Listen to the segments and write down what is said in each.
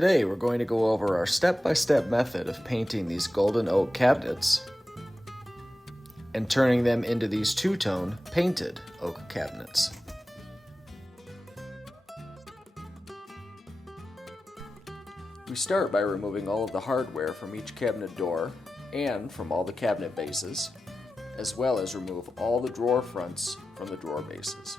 Today we're going to go over our step-by-step method of painting these golden oak cabinets and turning them into these two-tone painted oak cabinets. We start by removing all of the hardware from each cabinet door and from all the cabinet bases, as well as remove all the drawer fronts from the drawer bases.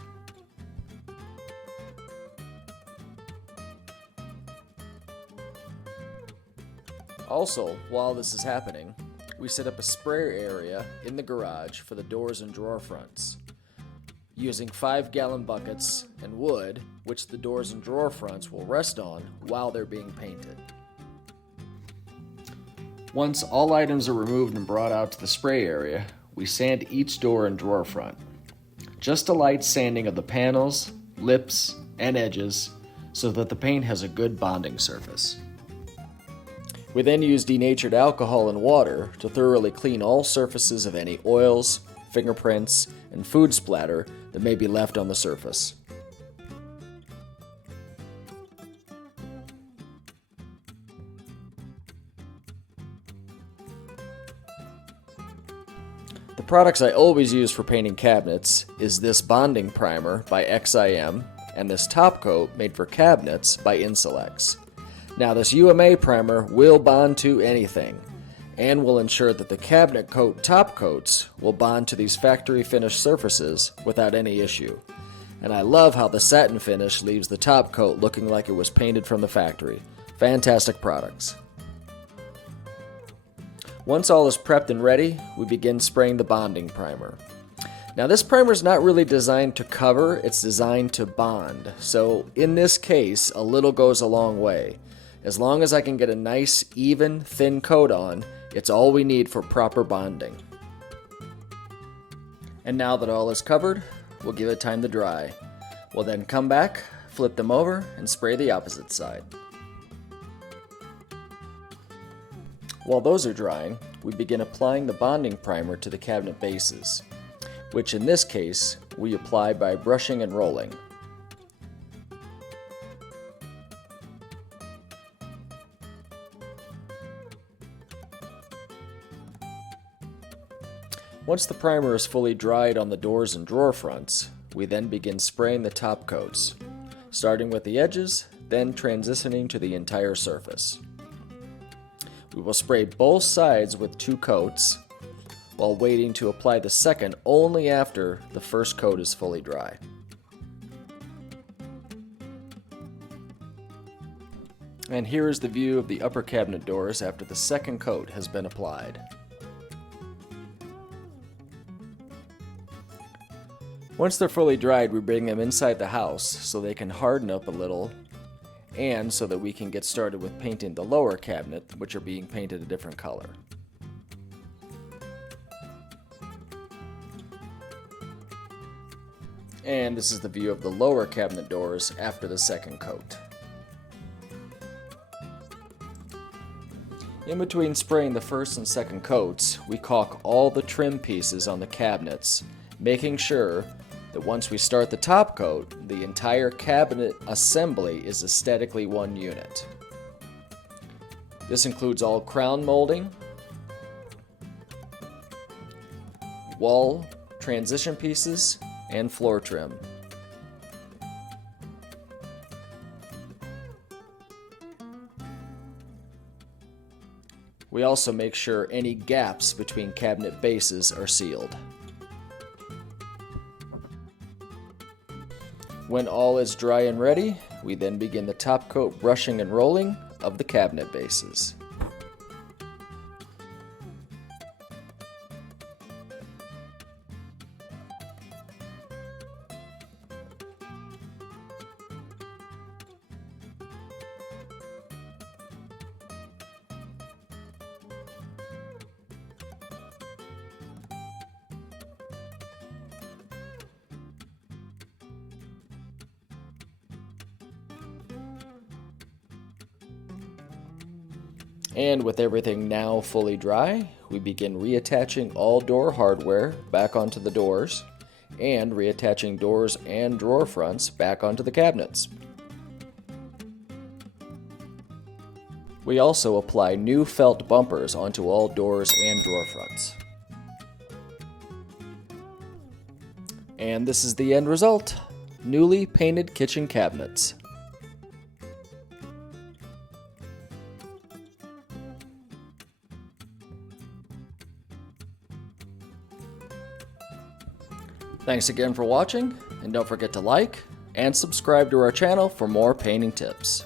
Also, while this is happening, we set up a sprayer area in the garage for the doors and drawer fronts, using 5-gallon buckets and wood, which the doors and drawer fronts will rest on while they're being painted. Once all items are removed and brought out to the spray area, we sand each door and drawer front. Just a light sanding of the panels, lips, and edges so that the paint has a good bonding surface. We then use denatured alcohol and water to thoroughly clean all surfaces of any oils, fingerprints, and food splatter that may be left on the surface. The products I always use for painting cabinets is this bonding primer by XIM and this top coat made for cabinets by Insulex. Now this UMA primer will bond to anything and will ensure that the cabinet coat top coats will bond to these factory finished surfaces without any issue. And I love how the satin finish leaves the top coat looking like it was painted from the factory. Fantastic products. Once all is prepped and ready, we begin spraying the bonding primer. Now this primer is not really designed to cover, it's designed to bond. So in this case, a little goes a long way. As long as I can get a nice, even, thin coat on, it's all we need for proper bonding. And now that all is covered, we'll give it time to dry. We'll then come back, flip them over, and spray the opposite side. While those are drying, we begin applying the bonding primer to the cabinet bases, which in this case, we apply by brushing and rolling. Once the primer is fully dried on the doors and drawer fronts, we then begin spraying the top coats, starting with the edges, then transitioning to the entire surface. We will spray both sides with 2 coats, while waiting to apply the second only after the first coat is fully dry. And here is the view of the upper cabinet doors after the second coat has been applied. Once they're fully dried, we bring them inside the house so they can harden up a little and so that we can get started with painting the lower cabinet, which are being painted a different color. And this is the view of the lower cabinet doors after the second coat. In between spraying the first and second coats, we caulk all the trim pieces on the cabinets, making sure that once we start the top coat, the entire cabinet assembly is aesthetically one unit. This includes all crown molding, wall transition pieces, and floor trim. We also make sure any gaps between cabinet bases are sealed. When all is dry and ready, we then begin the top coat brushing and rolling of the cabinet bases. And with everything now fully dry, we begin reattaching all door hardware back onto the doors and reattaching doors and drawer fronts back onto the cabinets. We also apply new felt bumpers onto all doors and drawer fronts. And this is the end result. Newly painted kitchen cabinets. Thanks again for watching, and don't forget to like and subscribe to our channel for more painting tips.